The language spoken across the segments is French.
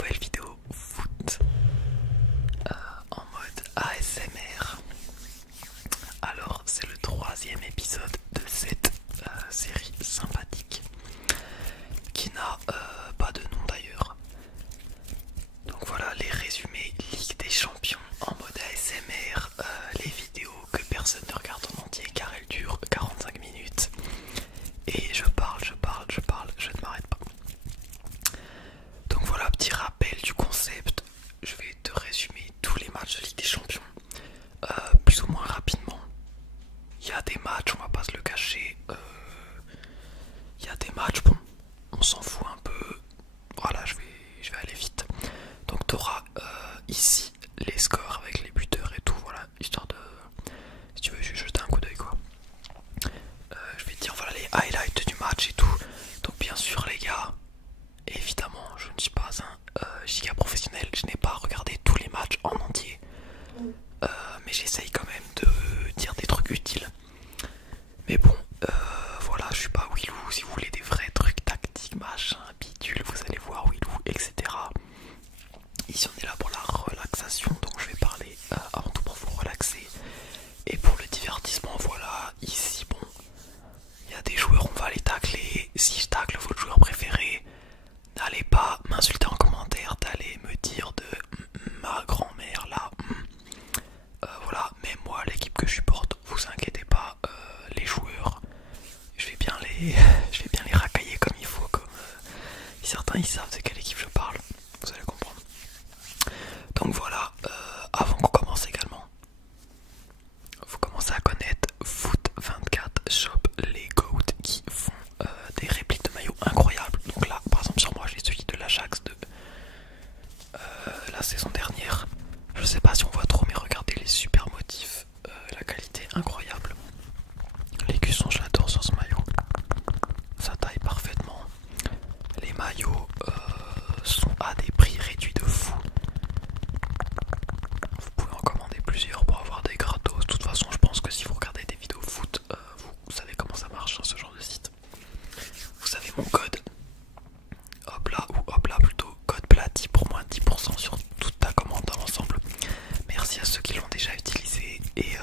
nouvelle vidéo foot en mode ASMR. Alors c'est le troisième épisode de cette série sympathique qui n'a pas de nom d'ailleurs. Donc voilà les résumés Ligue des Champions en mode ASMR, les vidéos que personne ne regarde en entier car elles durent 45 minutes. Et je parle, je ne m'arrête pas. Donc voilà, petit rappel du concept. Je vais te résumer tous les matchs de Ligue des Champions plus ou moins rapidement. Il y a des matchs, on va pas se le cacher. Il y a des matchs, bon, on s'en fout un peu. Voilà, je vais aller vite. Donc tu auras ici les scores avec les buteurs et tout, voilà, histoire de... Si tu veux juste jeter un coup d'œil quoi. Je vais te dire voilà les highlights du match et tout. Donc bien sûr les gars, évidemment je ne suis pas un giga professionnel, je n'ai pas regardé tous les matchs en entier. Mais j'essaye quand même de dire des trucs utiles. Mais bon, voilà, je suis pas Willou. Si vous voulez des vrais trucs tactiques, machin, bidule, vous allez voir Willou, etc. Ici on est là pour la relaxation, donc je vais parler avant tout pour vous relaxer. Et pour le divertissement, voilà, ici bon, il y a des joueurs, on va les tacler. Si je tacle votre joueur préféré, n'allez pas m'insulter en commentaire, d'aller me dire de ma grand-mère là. Voilà, même moi, l'équipe que je supporte, vous inquiétez pas, les joueurs, je vais bien les racailler comme il faut, comme certains ils savent de quelle équipe je parle, vous allez comprendre. Donc voilà, avant qu'on commence également, vous commencez à connaître Foot24 Shop, les GOAT qui font des répliques de maillots incroyables. Donc là, par exemple sur moi, j'ai celui de l'Ajax de la saison dernière. Je sais pas si on voit trop, mais regardez les super motifs, la qualité incroyable. Les cuissons, je l'adore sur ce maillot. Ça taille parfaitement. Les maillots sont à des prix réduits de fou. Vous pouvez en commander plusieurs pour avoir des gratos. De toute façon, je pense que si vous regardez des vidéos foot, vous savez comment ça marche sur ce genre de site. Vous savez mon code. Hop là, ou hop là plutôt. Code Plati pour moins de 10% sur toute ta commande dans l'ensemble. Merci à ceux qui l'ont déjà utilisé. Et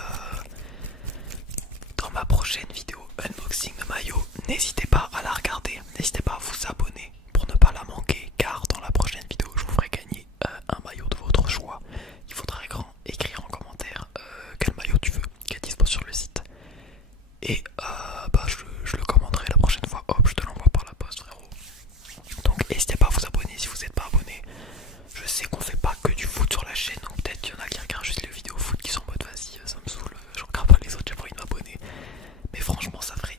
dans ma prochaine vidéo unboxing de maillot, n'hésitez pas à la regarder. N'hésitez pas à vous abonner pour ne pas la manquer. Car dans la prochaine vidéo, je vous ferai gagner un maillot de votre choix. Il faudra écrire en commentaire quel maillot tu veux, qui est dispo sur le site. Et je le commanderai la prochaine fois. Hop, je te l'envoie par la poste, frérot. Donc n'hésitez pas à vous abonner si vous n'êtes pas abonné. Je sais qu'on fait pas que du foot sur la chaîne, donc peut-être qu'il y en a qui regardent juste les vidéos foot qui sont en mode vas-y, ça me saoule, je regarde pas les autres, j'ai pas envie de m'abonner. Mais franchement, ça ferait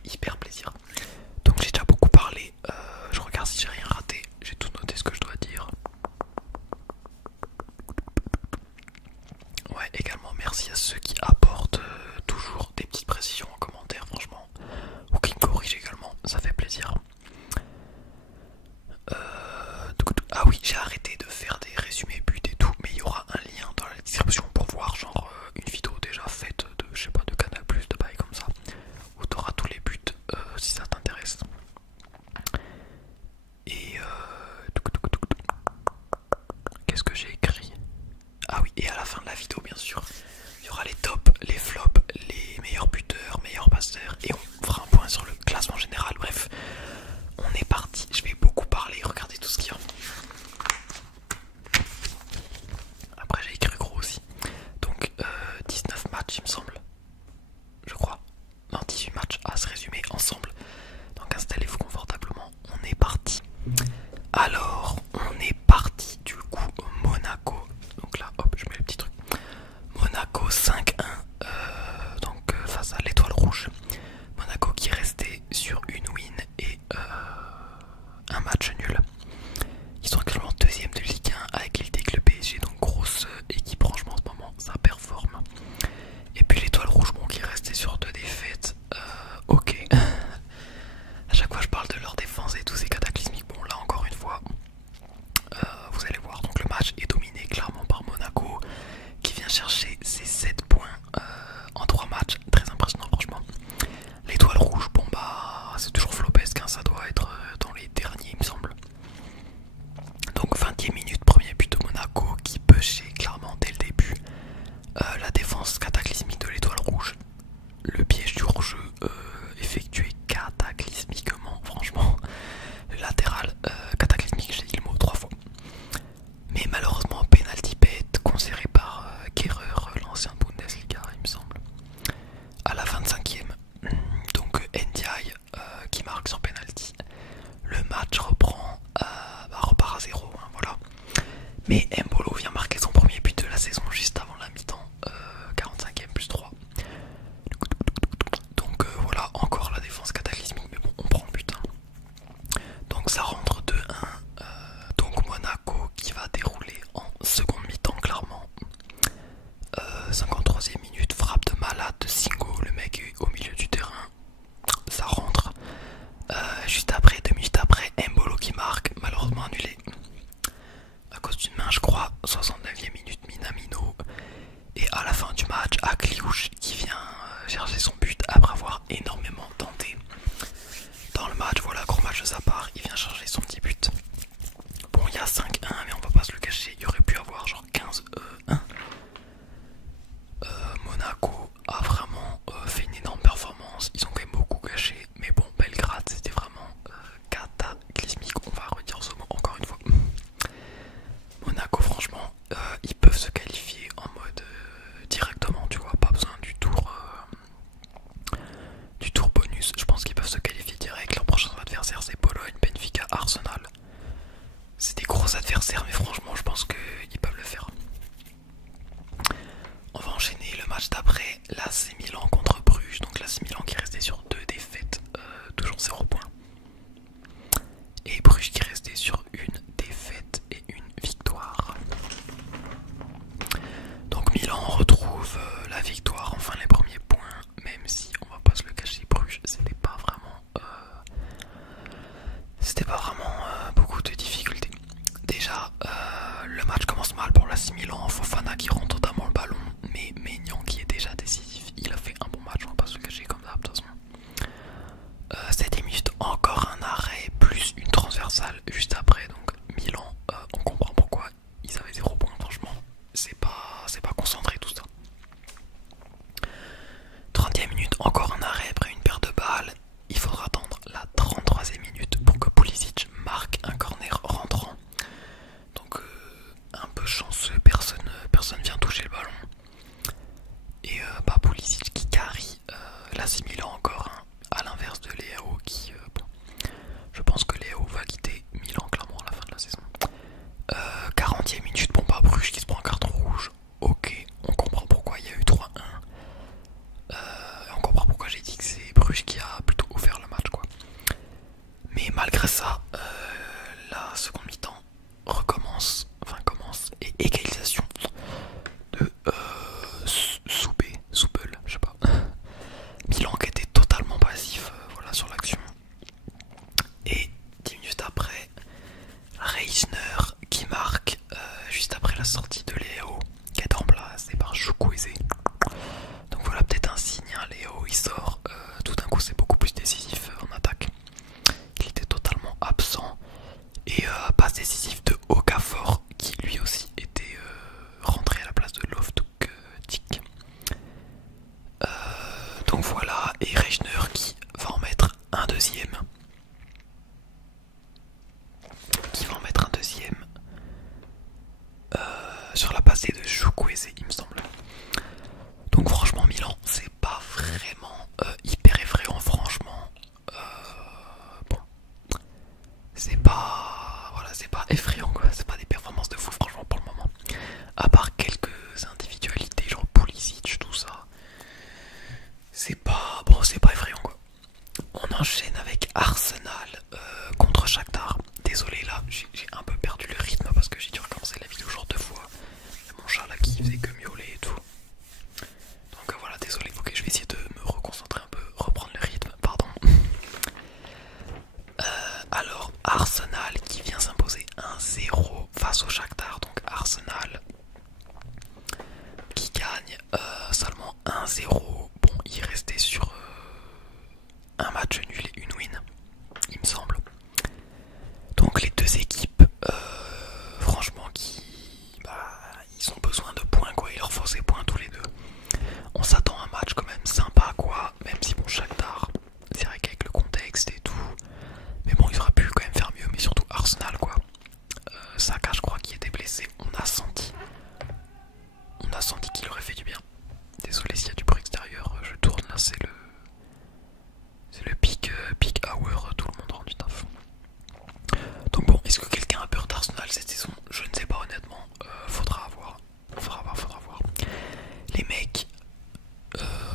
décisif en attaque. Il était totalement absent. Et passe décisif de Okafor qui lui aussi était rentré à la place de Loftus-Cheek. Donc voilà, et Reichner qui va en mettre un deuxième. Sur la passée de Chukwueze, il me semble. Donc franchement Milan, c'est pas vraiment hyper effrayant, franchement. Bon, c'est pas, voilà, c'est pas effrayant quoi. C'est pas des performances de fou franchement pour le moment. À part quelques individualités genre Pulisic, tout ça. C'est pas, bon, c'est pas effrayant quoi. On enchaîne avec Arsenal contre Shakhtar. Désolé là, j'ai un peu perdu le rythme parce que j'ai dû recommencer la vidéo genre 2 fois. Il y a mon chat là qui faisait que miauler et tout. Donc voilà, désolé, ok, je vais essayer de me reconcentrer un peu, reprendre le rythme, pardon. Alors, Arsenal qui vient s'imposer 1-0 face au Shakhtar. Donc Arsenal qui gagne seulement 1-0. Bon, il restait sur un match nul et une win, il me semble. Donc les deux équipes, franchement, ils ont besoin de points quoi, il leur faut ces points tous les deux. On s'attend à un match quand même sympa quoi, même si bon Shakhtar, c'est vrai qu'avec le contexte et tout, mais bon ils auraient pu quand même faire mieux, mais surtout Arsenal quoi. Saka je crois qui était blessé, on a senti qu'il aurait fait du bien. Désolé s'il y a du bruit extérieur, je tourne là, c'est le peak hour, tout le monde rend du taf. Donc bon, est-ce que quelqu'un a peur d'Arsenal cette saison? Je ne sais pas honnêtement, faudra voir. Les mecs,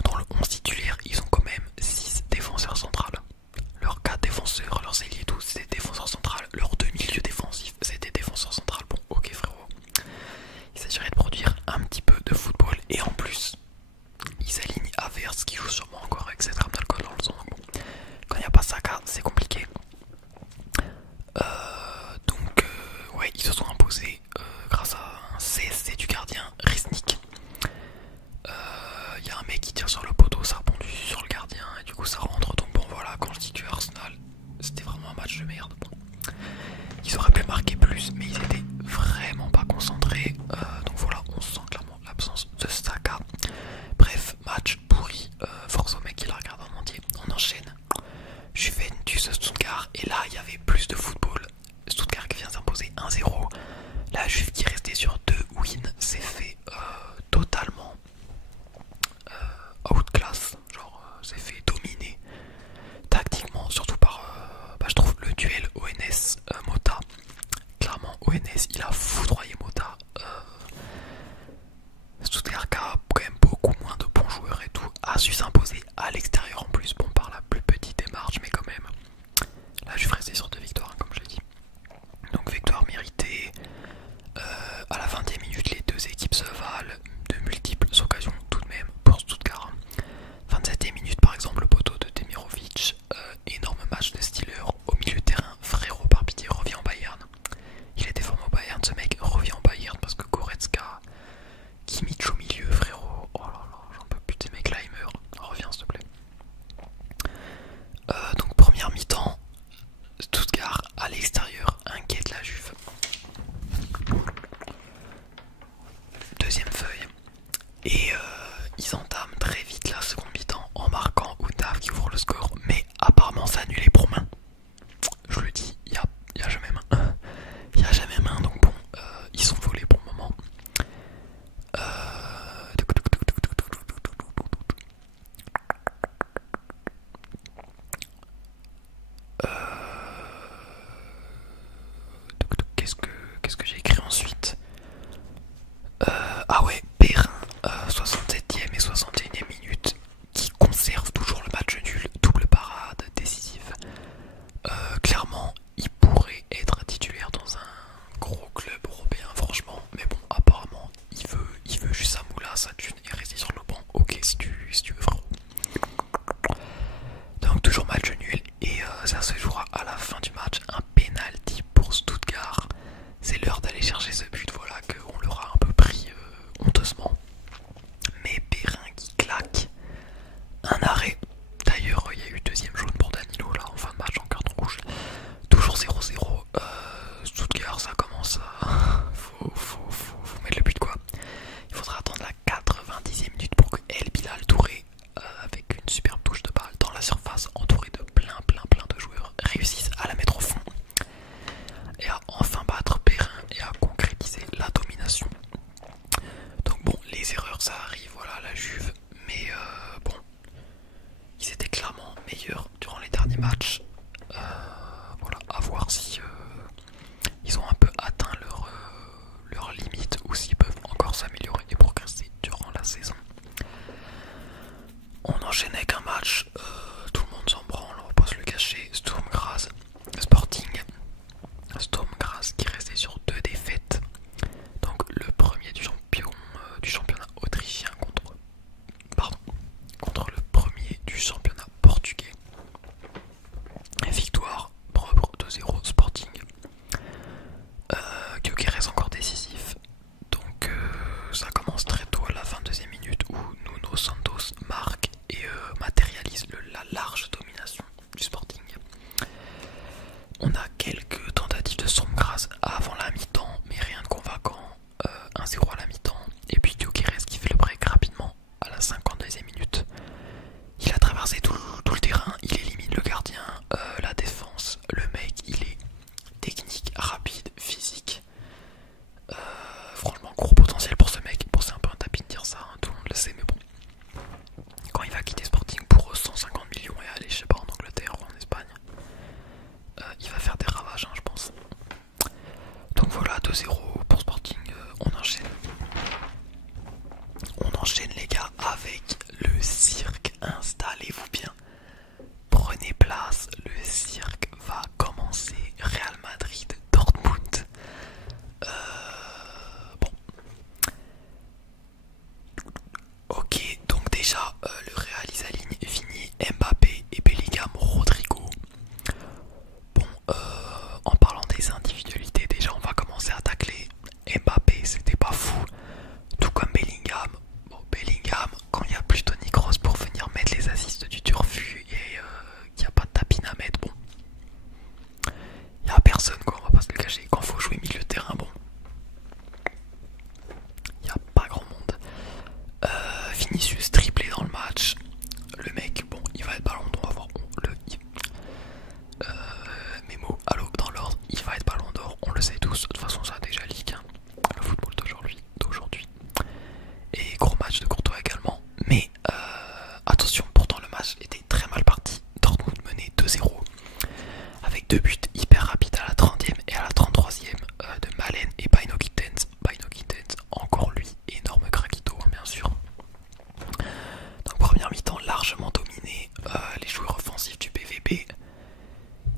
dans le 11 titulaire, ils ont quand même 6 défenseurs centrales. Leurs 4 défenseurs, leurs ailiers et tout, c'était défenseurs centrales. Leurs 2 milieux défensifs, c'était défenseurs centrales. Bon, ok frérot. Il s'agirait de produire un petit peu de football. Et en plus, ils alignent Havertz qui joue sûrement encore avec cette rame d'alcool dans le sang. Bon, quand il n'y a pas Saka, c'est compliqué. Ouais, ils se sont imposés grâce à un CSC du gardien, Risnik. Il y a un mec qui tire sur le poteau, ça a répondu sur le gardien et du coup ça rentre. Donc bon voilà, quand je dis que Arsenal, c'était vraiment un match de merde. Bon. Ils auraient pu marquer plus, mais ils étaient vraiment pas concentrés. Donc voilà, on sent clairement l'absence de Saka. Bref, match pourri. Force au mec qui la regarde en entier. On enchaîne. Juventus Stuttgart. Et là, il y avait plus de football. Stuttgart qui vient s'imposer 1-0. La Juve qui est restée sur 2 wins s'est fait totalement outclass. Genre, s'est fait dominer tactiquement, surtout par, je trouve, le duel ONS-Mota. Clairement, ONS, il a foudroyé Mota. Stuttgart qui a quand même beaucoup moins de bons joueurs et tout, a su s'imposer à l'extérieur en plus, bon par la plus petite démarche, mais quand même. Là, je suis resté sur 2 victoires, hein, comme je l'ai dit. Donc victoire méritée. À la 20e minute, les deux équipes se valent de multiples occasions tout de même pour Stuttgart. 27e minute par exemple, le poteau de Demirovic, énorme match de Stiller au milieu de terrain. Frérot, par pitié, revient en Bayern. Il était formé au Bayern, ce mec revient en Bayern parce que Goretzka, Kimmich au milieu, frérot. Oh là là, j'en peux plus de ces mecs là, ils meurent. Reviens s'il te plaît. Donc première mi-temps, Stuttgart à l'extérieur inquiète la Juve. Deuxième feuille. Et ils entament très vite la seconde mi-temps en marquant Undav qui ouvre le score. Mais apparemment c'est annulé pour main. Je le dis, il y a jamais main. Il y a jamais main, donc bon, ils sont volés pour le moment. Qu'est-ce que j'ai écrit ensuite? Ah ouais, Perrin, 67e et 61e minute, qui conserve toujours le match nul, double parade décisive. Clairement, il pourrait être titulaire dans un gros club européen, franchement. Mais bon, apparemment, il veut juste sa moula, sa thune et rester sur le banc. Ok, si tu veux, frérot. Donc toujours match nul et ça se jouera à la fin du match. Un penalty pour Stuttgart. C'est l'heure d'aller chercher ce but, voilà, qu'on leur a un peu pris honteusement. Mais Perrin qui claque un arrêt. D'ailleurs, il y a eu deuxième jaune pour meilleurs durant les derniers matchs. Voilà, à voir si ils ont un peu atteint leur limite ou s'ils peuvent encore s'améliorer et progresser durant la saison. On enchaîne avec un match, tout le monde s'en branle, on va pas se le cacher. Sturm Graz Sporting. Sturm Graz qui restait sur 2 défaites. Donc le premier du championnat autrichien contre le premier du championnat portugais. Victoire propre 2-0 Sporting. Gyökeres encore décisif. Donc ça commence très tôt à la 22e minute où Nuno Santos marque et matérialise la large domination du Sporting. On a quelques tentatives de Sturm Graz avant la mi-temps, mais rien de convaincant. 1-0 à la mi-temps. Et puis Gyökeres qui fait le break rapidement à la 52e minute. Il a traversé tout le terrain, il élimine le gardien, la défense. Le mec, il est technique, rapide, physique. Franchement, gros potentiel pour ce mec. Bon, c'est un peu un tapis de dire ça, hein, tout le monde le sait, mais bon. Quand il va quitter Sporting pour 150 millions et aller, je sais pas, en Angleterre ou en Espagne, il va faire des ravages, hein, je pense. Donc voilà, 2-0 pour Sporting, on enchaîne. On enchaîne les gars avec le cirque, installez-vous bien. Prenez place, le cirque va commencer. Real Madrid, Dortmund. Bon. Ok, donc déjà, le Real ils alignent Vini, Mbappé et Bellingham, Rodrigo. Bon, en parlant des individualités, déjà on va commencer à tacler. Mbappé, c'était pas fou. Tout comme Bellingham. Bon, Bellingham, quand il n'y a plus Toni Kroos pour venir mettre les assists du turfu et qu'il n'y a pas de tapis à mettre, bon. Il n'y a personne, quoi, on va pas se le cacher. Quand faut jouer milieu de terrain, bon. Il n'y a pas grand monde. Vinicius triplé dans le match. Le mec, bon, il va être ballon d'or, on va voir. Mémo, allô, dans l'ordre, il va être ballon d'or, on le sait tous. De toute façon, ça a déjà leak, hein. Le football d'aujourd'hui. Et gros match de Courtois également. Mais attention, pourtant le match était très mal parti. Dortmund menait 2-0 avec 2 buts hyper rapides à la 30e et à la 33e de Malen et Baino Gittens. Encore lui, énorme craquito, hein, bien sûr. Donc première mi-temps largement dominée. Les joueurs offensifs du PVB,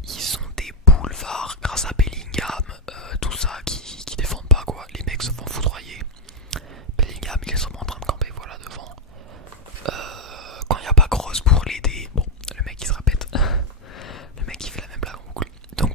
ils sont des boulevards grâce à Bellingham, tout ça qui défendent pas, quoi. Les mecs se font foudroyer. Bellingham, il est sûrement en train de camper, voilà, devant. Quand il n'y a pas Kroos pour l'aider, bon, le mec il se répète. Le mec il fait la même blague en boucle. Donc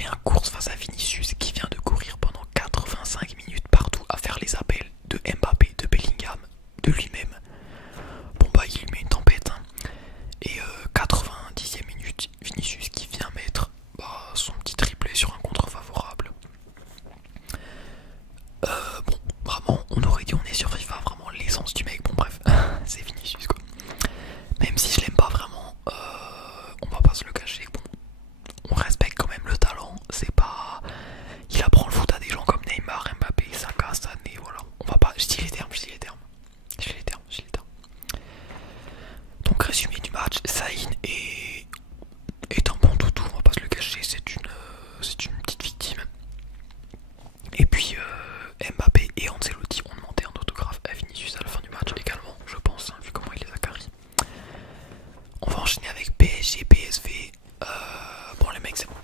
Adrien course face à Vinicius qui vient de courir pendant 85 minutes partout à faire les appels de Mbappé, de Bellingham, de lui-même. Bon bah il lui met une tempête hein. Et 90e minute, Vinicius qui vient mettre son petit triplé sur un contre favorable. Bon, vraiment, on aurait dit on est sur FIFA, vraiment l'essence du mec. Bon bref, c'est Vinicius quoi. Même si je l'aime pas vraiment, on va pas se le cacher. Bon, on respecte quand même le talent. C'est pas, il apprend le foot à des gens comme Neymar, Mbappé, Saka, Sané, voilà. On va pas, je dis les termes. Donc résumé du match, Saïn est un bon toutou, on va pas se le cacher, c'est une petite victime. Et puis Mbappé et Ancelotti ont demandé un autographe à Vinicius à la fin du match également, je pense, hein, vu comment il les a carrés. On va enchaîner avec PSG, PSV. Bon les mecs c'est bon.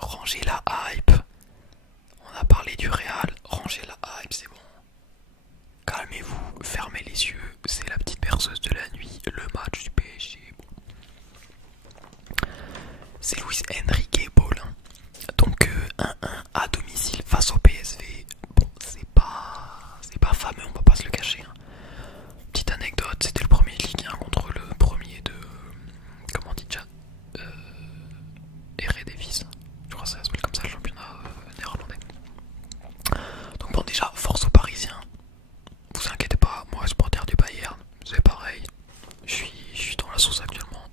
Rangez la hype. On a parlé du Real, rangez la hype, c'est bon. Calmez-vous, fermez les yeux, c'est la petite berceuse de la nuit, le match du PSG. Bon. C'est Luis Enrique Paulin. Donc 1-1 à domicile face au PSV. Bon, c'est pas fameux, on va pas se le cacher. Hein. Petite anecdote, c'était le premier de Ligue 1 contre le premier de... Comment on dit déjà Eredivisie. Je crois que ça s'appelle comme ça le championnat néerlandais. Donc bon déjà, force aux Parisiens. Vous inquiétez pas, moi supporter du Bayern, c'est pareil. Je suis dans la sauce actuellement.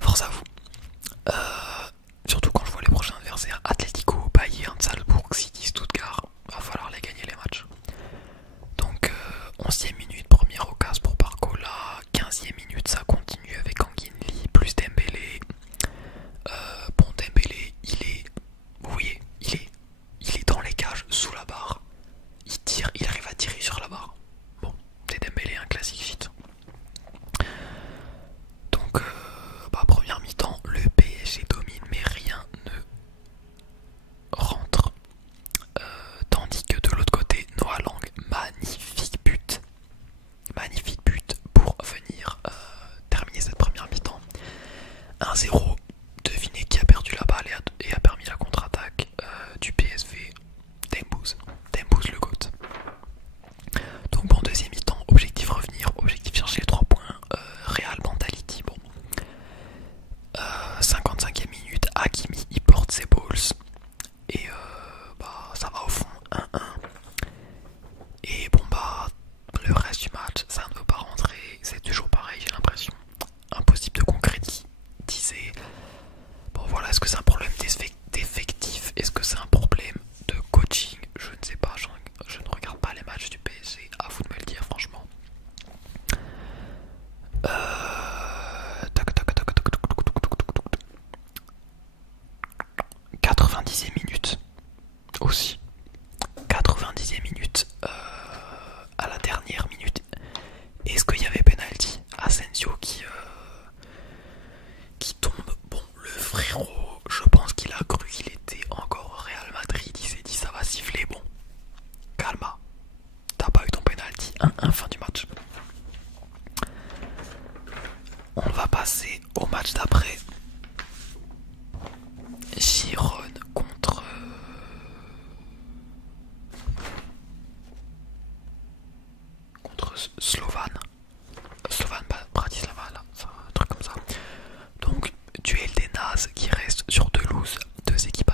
Force à vous. Surtout quand je vois les prochains adversaires, Atlético, Bayern, Salzbourg, City, Stuttgart, va falloir les gagner les matchs. Donc 11e minute, première occasion pour Barcola, 15e minute ça continue avec Anguinli plus Dembélé. Bon Dembélé vous voyez, il est dans les cages sous la barre, il tire, il arrive à tirer sur la barre. Bon, c'est Dembélé, un classique shit. Donc première mi-temps, le PSG domine mais rien ne rentre. Tandis que de l'autre côté, Noah Lang, magnifique but pour venir terminer cette première mi-temps. 1-0, devinez qui a perdu la balle et a permis la contre-attaque du PSV. Dembouz le GOAT. Donc bon, deuxième mi-temps, objectif revenir, objectif chercher les 3 points, Real mentality. Bon, 55e minute, Hakimi il porte ses balls et ça va au fond 1-1. Et bon le reste du match ça ne veut pas rentrer, c'est toujours pareil, j'ai l'impression, impossible de concrétiser. Bon voilà, est-ce que c'est un problème d'effectif, est-ce que c'est un problème de coaching, je ne sais pas, je ne regarde pas les matchs du PSG, à vous de me le dire franchement. 90e minute aussi. 90e minute à la dernière minute. Est-ce qu'il y avait penalty? Asensio qui tombe. Bon, le frérot, je pense qu'il a cru qu'il était encore au Real Madrid. Il s'est dit ça va siffler. Bon, calma. T'as pas eu ton penalty. 1-1 fin du match. On va passer au match d'après. Giron contre Slovan Bratislava, là, enfin, un truc comme ça. Donc duel des nazes qui restent sur deux looses, deux équipes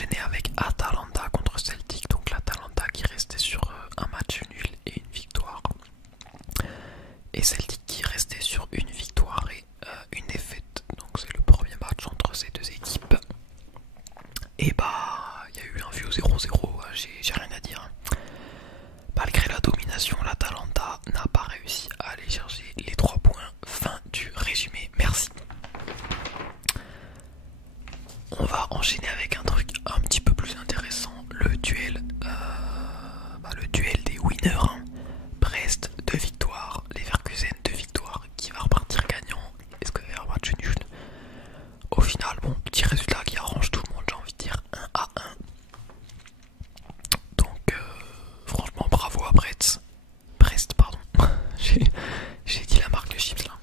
enchaîné avec Atalanta contre Celtic, donc l'Atalanta qui restait sur un match nul et une victoire, et Celtic qui restait sur une victoire et une défaite. Donc c'est le premier match entre ces deux équipes. Et bah il y a eu un vieux 0-0, j'ai rien à dire. Malgré la domination, l'Atalanta n'a pas réussi à aller chercher les 3 points. Fin du résumé, merci. On va enchaîner avec un truc un petit peu plus intéressant, le duel des winners. Hein. Brest 2 victoires, Leverkusen 2 victoires. Qui va repartir gagnant? Est-ce qu'il va y avoir un match nul? Au final, bon, petit résultat qui arrange tout le monde, j'ai envie de dire 1-1. Donc franchement bravo à Brest. Brest, pardon. j'ai dit la marque de chips là.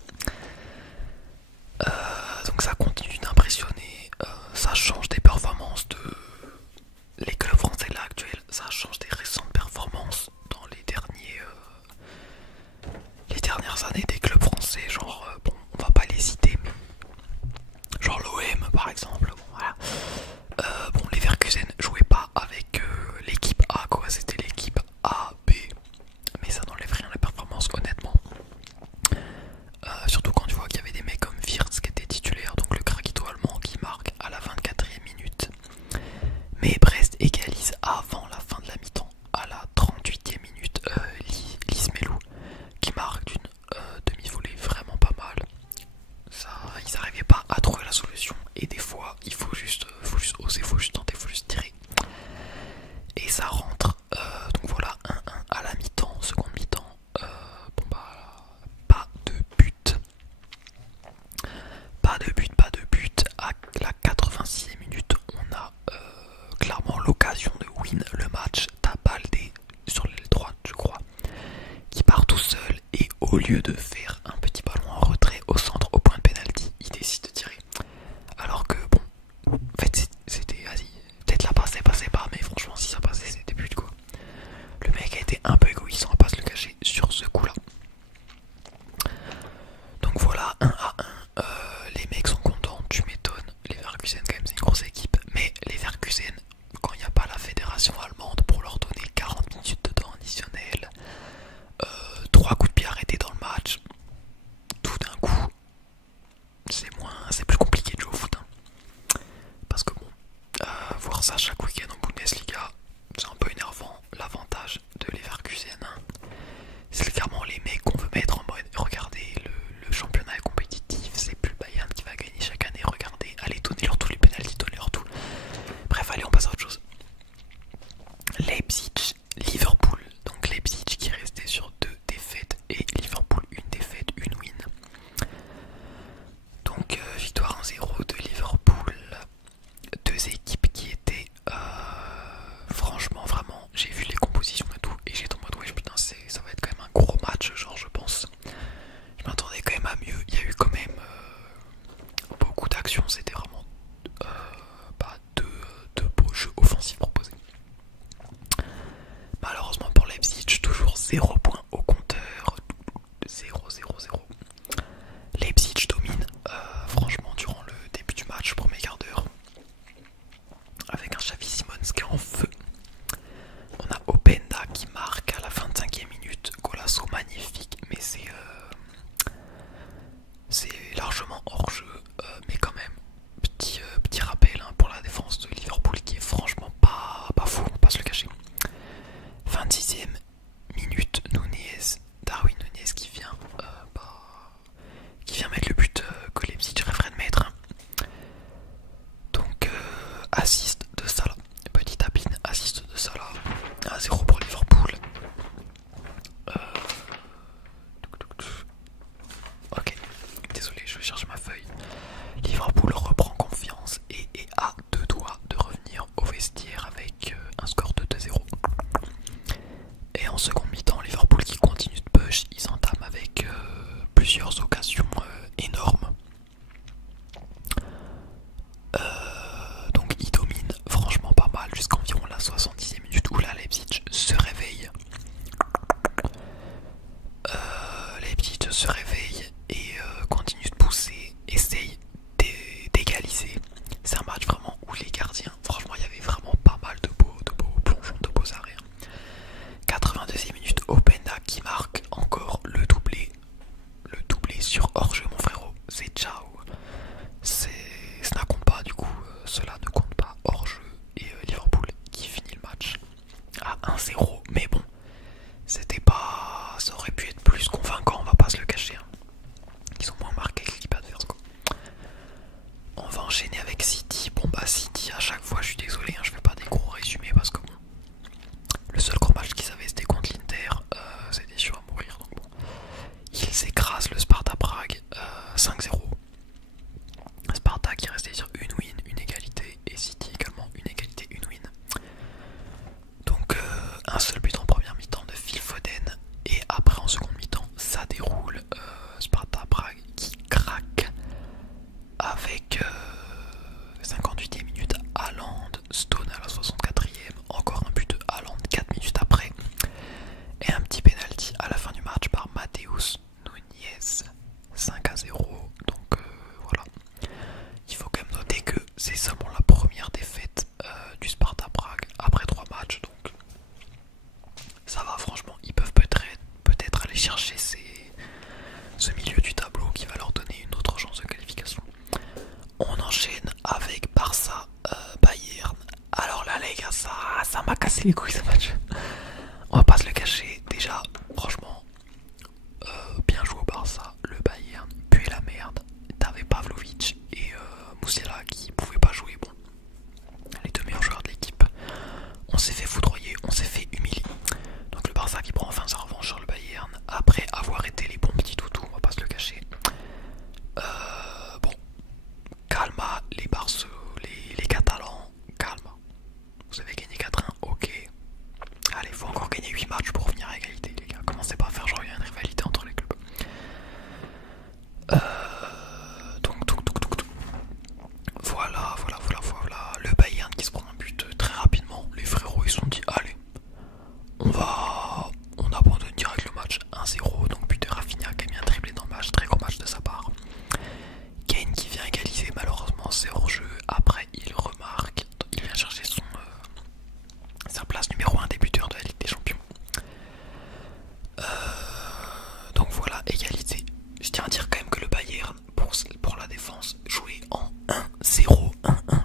Donc ça continue d'impressionner, ça change des performances de les clubs français là actuels, ça change des récentes performances dans les dernières années des clubs français, genre bon on va pas les citer, mais genre l'OM par exemple, bon voilà. Bon les Leverkusen jouaient pas avec l'équipe A quoi, c'était l'équipe A, B, mais ça n'enlève rien à la performance honnêtement. Surtout quand tu vois qu'il y avait des mecs comme Wirtz qui était titulaire, donc le craquito allemand qui marque à la 24e minute. Mais Brest égalise avant la fin de la mi-temps, à la 38e minute, Lismelou qui marque d'une demi-volée vraiment pas mal. Ça, ils n'arrivaient pas à trouver la solution, et des fois il faut juste oser, faut juste tenter, faut juste tirer. Et ça rentre, donc voilà, 1-1 à la mi-temps, seconde mi-temps. Bon bah, pas de but. Pas de but. À la 86e minute, on a clairement l'occasion de win le match. T'as Baldé sur l'aile droite, je crois, qui part tout seul, et au lieu de faire un petit ballon en retrait au centre, au point de pénalty, il décide de tirer. Alors que bon, en fait c'était, vas-y, peut-être la passe passait pas, mais franchement si ça passait c'était but quoi. Le mec a été un peu égoïste, on va pas se le cacher sur ce coup là. Donc voilà, 1-1, les mecs sont contents, tu m'étonnes. Les Leverkusen quand même c'est une grosse équipe, mais les Leverkusen, quand il n'y a pas la fédération allemande pour leur donner 40 minutes de temps additionnel, 3 coups de pied arrêtés dans le match, tout d'un coup c'est plus compliqué de jouer au foot hein. Parce que bon, voir ça chaque week-end en Bundesliga, c'est un peu énervant. L'avantage de Leverkusen, hein, c'est clairement les mecs qu'on veut mettre en mode regardez, le championnat est compétitif, c'est plus Bayern qui va gagner chaque année, regardez, allez donnez-leur tous les pénaltys, donnez-leur tout. Bref, allez on passe à autre chose. Leipzig, Liverpool, donc Leipzig qui restait sur 2 défaites et Liverpool une défaite, une win. Donc victoire 1-0 de Liverpool, deux équipes qui étaient franchement vraiment, j'ai vu les compositions et tout et j'étais en mode ouais putain ça va être quand même un gros match genre je pense. Je m'attendais quand même à mieux, il y a eu quand même beaucoup d'actions, c'était vraiment deux beaux jeux offensifs proposés. Malheureusement pour Leipzig, toujours 0 points au compteur, 0-0-0. Leipzig domine franchement durant le début du match, premier quart d'heure, avec un Xavi Simons qui est en feu. On a Openda qui marque à la 25e minute, golasso magnifique, mais c'est largement hors jeu, mais quand même petit rappel hein, pour la défense de Liverpool qui est franchement pas fou, on va pas se le cacher. 26e minute, Darwin Nunez qui vient mettre le but que Leipzig rêverait de mettre. Donc assist de Salah, petit tapine, assist de Salah, 1-0 pour Liverpool. Ok, désolé, je vais chercher ma feuille. Liverpool reprend confiance et est à 2 doigts de revenir au vestiaire avec un score de 2-0. Et en seconde mi-temps, Liverpool qui continue de push, ils entament avec plusieurs occasions énormes. Donc ils dominent franchement pas mal jusqu'environ la 70e minute où la Leipzig se réveille. Leipzig se réveille et continue de pousser, essaye d'égaliser. C'est un match vraiment où les gardiens, franchement il y avait vraiment Et un petit penalty à la fin du match par Mateus Nunes, 5-0. Donc voilà. Il faut quand même noter que c'est seulement la première défaite du Sparta Prague après 3 matchs. Donc ça va, franchement. Ils peuvent peut-être aller chercher ce milieu du tableau qui va leur donner une autre chance de qualification. On enchaîne avec Barça Bayern. Alors là les gars, ça m'a cassé les couilles ce match. On va pas se le cacher. Déjà, franchement, bien joué au Barça. Le Bayern puait la merde. T'avais Pavlovic et Moussiala qui pouvaient pas jouer. Bon, les deux meilleurs joueurs de l'équipe. On s'est fait foudroyer, on s'est fait humilier. Donc le Barça qui prend enfin sa revanche sur le Bayern après avoir été les bons petits toutous, on va pas se le cacher. Bon, calma les Barceaux, les Catalans, calma. Vous avez gagné 4-1, ok. Allez, faut encore gagner 8 matchs pour revenir à égalité les gars. Commencez pas à faire genre il y a une rivalité entre les clubs. Voilà. Le Bayern qui se prend un but très rapidement. Les frérots ils se sont dit allez, on abandonne direct le match 1-0. Donc but de Rafinha qui a mis un triplé dans le match, très gros match de sa part. Kane qui vient égaliser, malheureusement c'est hors jeu. Après il remarque, il vient chercher sa place numéro 1 des buteurs de la Ligue des Champions. Donc voilà, égalité. Je tiens à dire quand même que le Bayern pour la défense jouait en 1-0, 1-1.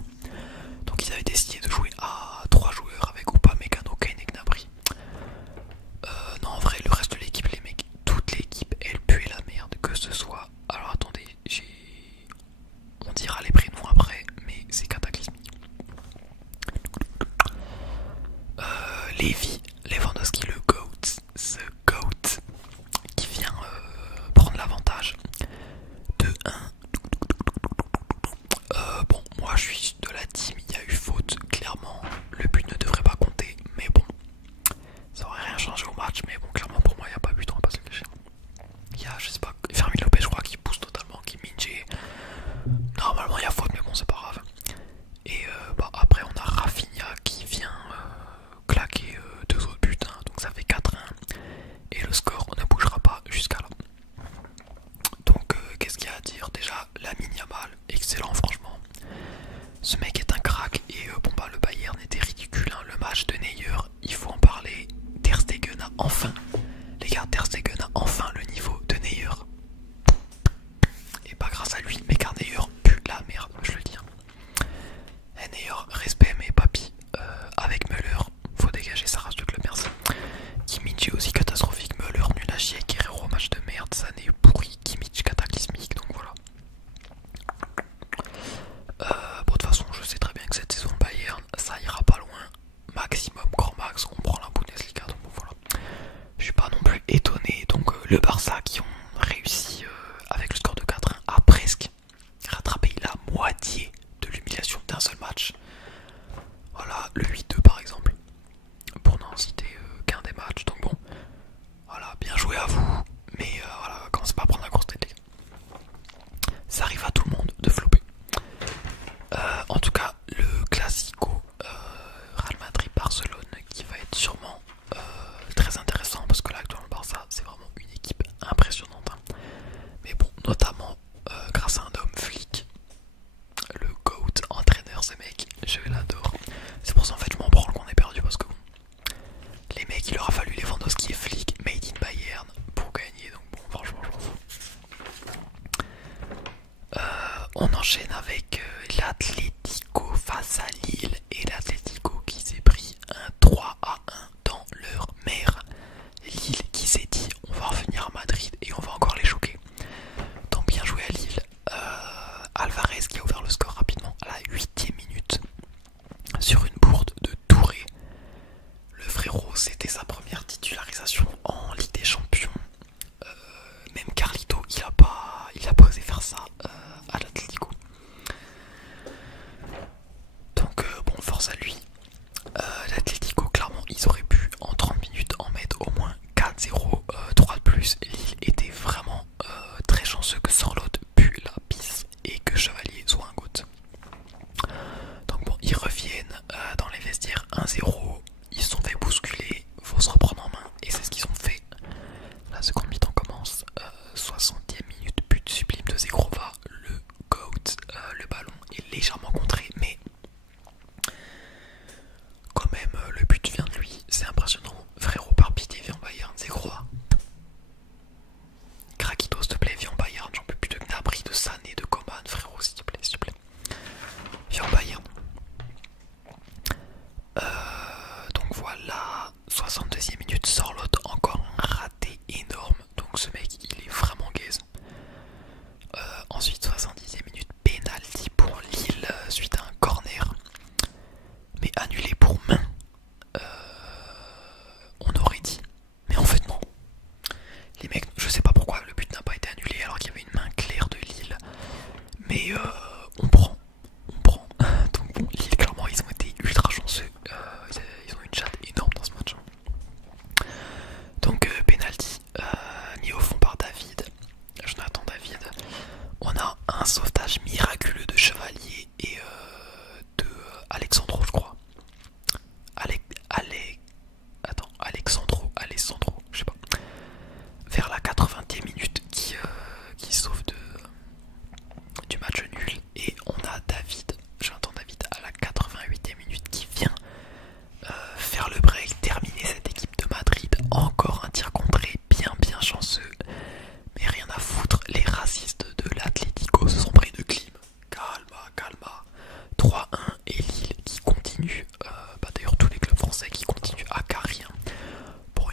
Donc ils avaient décidé de jouer à 3 joueurs avec Upamecano, Kane et Gnabry. Non, en vrai, le reste de l'équipe, les mecs, toute l'équipe, elle puait la merde. Que ce soit. Alors attendez, on dira les prénoms après, mais c'est cataclysmique. Lévi, Lewandowski, le GOAT, ce GOAT, qui vient prendre l'avantage. 2-1. Bon, moi je suis de la team, il y a eu faute, clairement. Le but ne devrait pas compter, mais bon. Ça aurait rien changé au match, mais bon, clairement pour moi il n'y a pas but, on va pas se le cacher. Il y a, je sais pas, Fermin Lopez, je crois, qui pousse totalement, qui minge. Normalement il y a faute, mais bon, c'est pas grave. Et après, on a Rafinha qui vient claquer 2 autres buts, hein, donc ça fait 4-1. Et le score, on ne bougera pas jusqu'à là. Donc, qu'est-ce qu'il y a à dire? Déjà, Lamine Yamal, excellent, franchement. Ce mec est un crack. Et le Bayern était ridicule, hein. Le match de Neuer, il faut en parler. Ter Stegen a enfin, les gars, Ter Stegen a enfin le niveau de Neuer. Et pas grâce à lui, mais car Neuer pue la merde, je le dis. Et Neuer, respect, mais papy, avec Müller, faut dégager sa race de club, merci. Kimmich est aussi catastrophique, Müller nul à chier, Guerrero match de merde, Sané pourri, Kimmich cataclysmique, donc voilà. Bon, de toute façon, je sais très bien que cette saison Bayern, ça ira pas loin. Maximum, grand max, on prend la Bundesliga, donc bon, voilà. Je suis pas non plus étonné. Donc le Barça qui ont réussi avec le score de 4-1 à presque rattraper la moitié de l'humiliation d'un seul match. Voilà, le 8-2 par exemple, pour n'en citer qu'un des matchs. Donc bon, voilà, bien joué à vous. Mais voilà, commencez pas à prendre la grosse tête les gars. Ça arrive à tout le monde de flopper. En tout cas, le Classico Real Madrid-Barcelone qui va être sûrement très intéressant parce que là actuellement le Barça c'est vraiment une équipe impressionnante.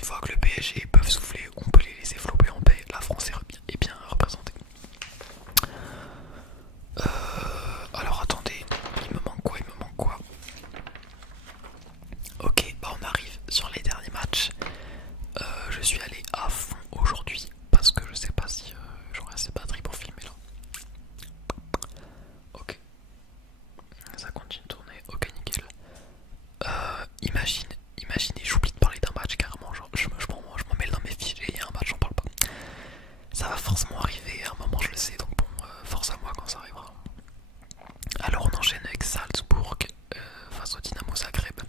fois que le PSG peuvent souffler, on peut les laisser flopper en paix. La France est bien représentée. Alors attendez, il me manque quoi? Ok, bah on arrive sur les derniers matchs. Je suis allé à fond aujourd'hui parce que je sais pas si j'aurai assez de batterie pour filmer là. Ok, ça continue de tourner, ok nickel. Imaginez, j'oublie de parler d'un match carrément, genre je m'en mêle dans mes fichiers, il y a un match, j'en parle pas. Ça va forcément arriver, à un moment je le sais, donc bon, force à moi quand ça arrivera. Alors on enchaîne avec Salzbourg face au Dynamo Zagreb.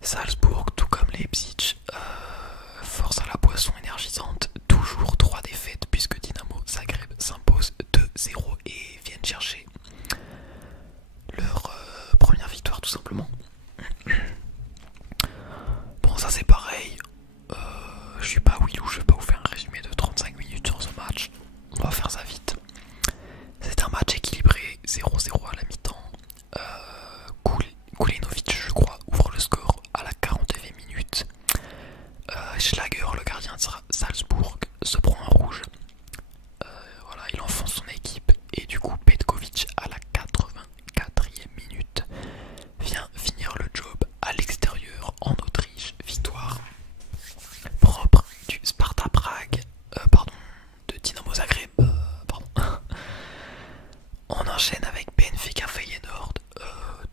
Salzbourg, tout comme Leipzig, force à la boisson énergisante, toujours 3 défaites puisque Dynamo Zagreb s'impose 2-0 et viennent chercher leur première victoire tout simplement. Bon ça c'est pareil, je suis pas Willou, je vais pas vous faire un résumé de 35 minutes sur ce match, on va faire ça vite. C'est un match équilibré, 0-0 à la mi-temps. Kulinovic je crois ouvre le score à la 49e minute. Schlager, le gardien de Salzbourg, se prend un rouge. Voilà, il enfonce son équipe et du coup Petkovic à la 84e minute vient finir le job à l'extérieur en Autriche. Victoire propre du Sparta Prague, de Dynamo Zagreb, pardon. On enchaîne avec Benfica Feyenoord,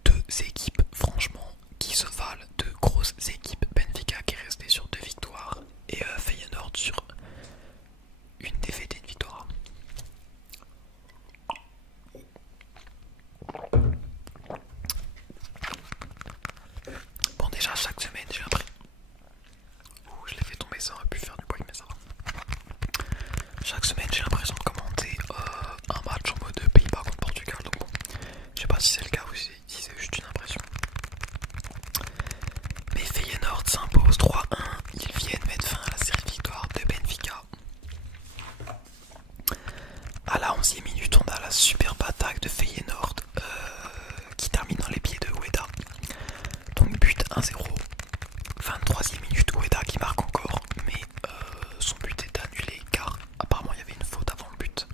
deux équipes franchement qui se valent, deux grosses équipes. Benfica qui est resté sur 2 victoires et Feyenoord sur une défaite et une victoire. Bon déjà chaque semaine j'ai l'impression... je l'ai fait tomber, ça aurait pu faire du bruit mais ça va. Chaque semaine j'ai l'impression de commenter un match en mode Pays-Bas contre Portugal, donc bon, je sais pas si c'est le cas ou si c'est juste une impression. Mais Feyenoord s'impose 3-1, ils viennent mettre fin à la série de victoires de Benfica. À la 11e minute, on a la superbe attaque de Feyenoord qui termine dans les pieds de Ueda. Donc but 1-0. 23e minute, Ueda qui marque encore, mais son but est annulé car apparemment il y avait une faute avant le but.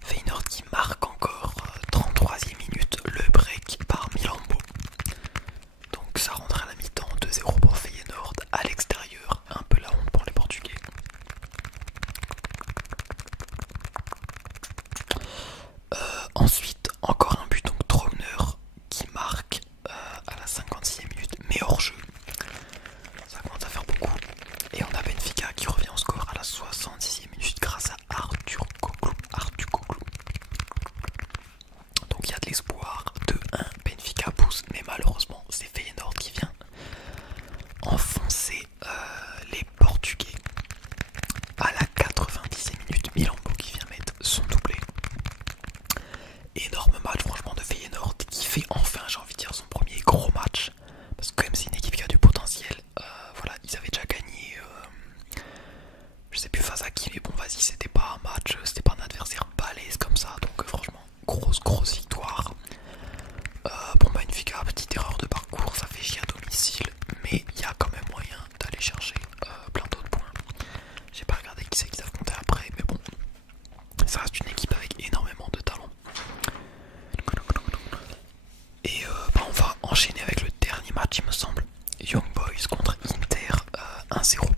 Feyenoord qui marque encore, 33e minute, le break par Milambo. Donc ça rentre à la mi-temps, 2-0 pour Feyenoord à l'extérieur, un peu la honte pour les Portugais. Ensuite, encore un but, donc Trauner qui marque à la 56e minute, mais hors jeu. Ça commence à faire beaucoup. Et on a Benfica qui revient au score à la 66e minute grâce à Artur Koglou. Donc il y a de l'espoir, 2-1, Benfica pousse, mais malheureusement c'est Feyenoord qui vient enfoncer les Portugais. À la 90e minute, Milambo qui vient mettre son doublé. Énorme match franchement de Feyenoord qui fait enfin, j'ai envie de dire, son premier gros match. Parce que quand même c'est une équipe qui a du potentiel. Voilà, ils avaient déjà gagné, je sais plus face à qui, mais bon vas-y, c'était pas un match, c'était pas un adversaire balèze comme ça. Donc franchement, grosse victoire. Bon bah Benfica, petite erreur de parcours, ça fait chier à domicile. Mais il y a quand même moyen d'aller chercher plein d'autres points. J'ai pas regardé qui c'est qu'ils affrontaient après, mais bon, ça reste une équipe avec énormément de talent. Et bah on va enchaîner avec le dernier match il me semble. Young Boys contre Inter, 1-0